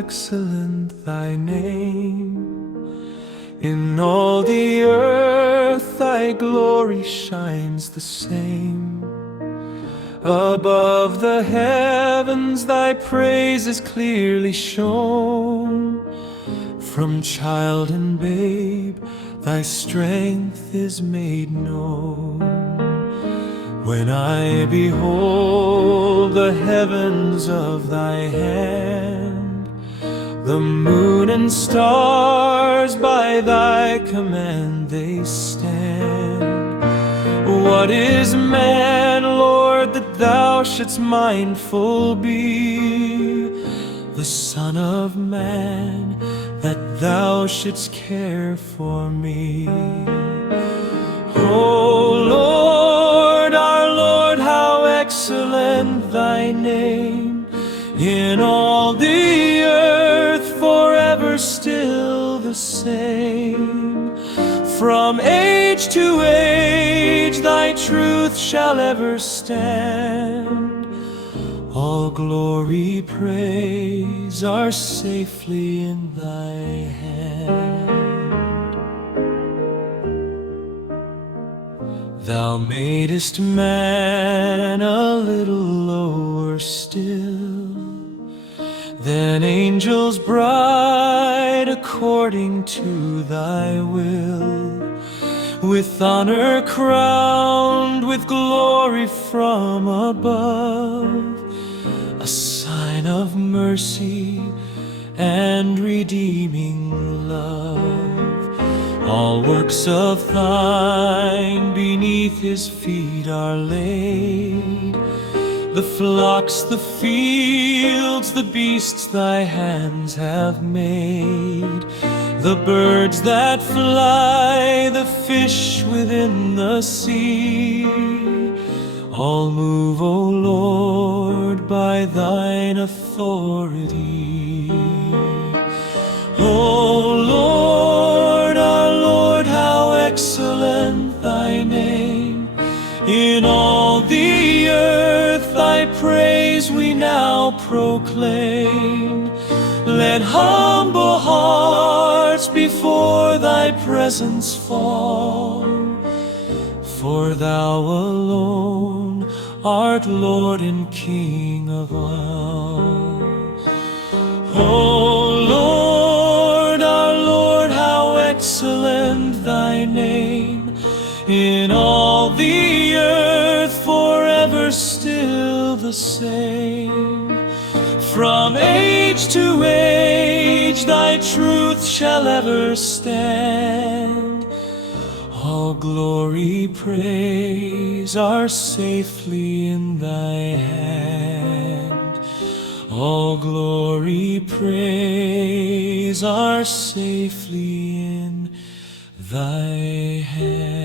excellent thy name. In all the earth thy glory shines the same. Above the heavens thy praise is clearly shown. From child and babe thy strength is made known. When I behold the heavens of thy hand, the moon and stars by thy command they stand. What is man, Lord, that thou shouldst mindful be? The Son of Man, that thou shouldst care for me. O Lord, our Lord, how excellent thy name. In all the earth forever still the same. From age to age thy truth shall ever stand. All glory, praise are safely in thy hand. Thou madest man a little lower still than angels bright, according to thy will. With honor crowned, with glory from above, a sign of mercy and redeeming love. All works of thine beneath his feet are laid. The flocks, the fields, the beasts thy hands have made. The birds that fly, the fish within the sea, all move, O Lord, by thine authority. O Lord, our Lord, how excellent thy name. In all the earth thy praise we now proclaim. Let humble hearts before thy presence fall, for thou alone art Lord and King of all. O Lord, our Lord, how excellent thy name. In all the earth forever still the same. From age to age thy truth shall ever stand. All glory, praise are safely in thy hand. All glory, praise are safely in thy hand.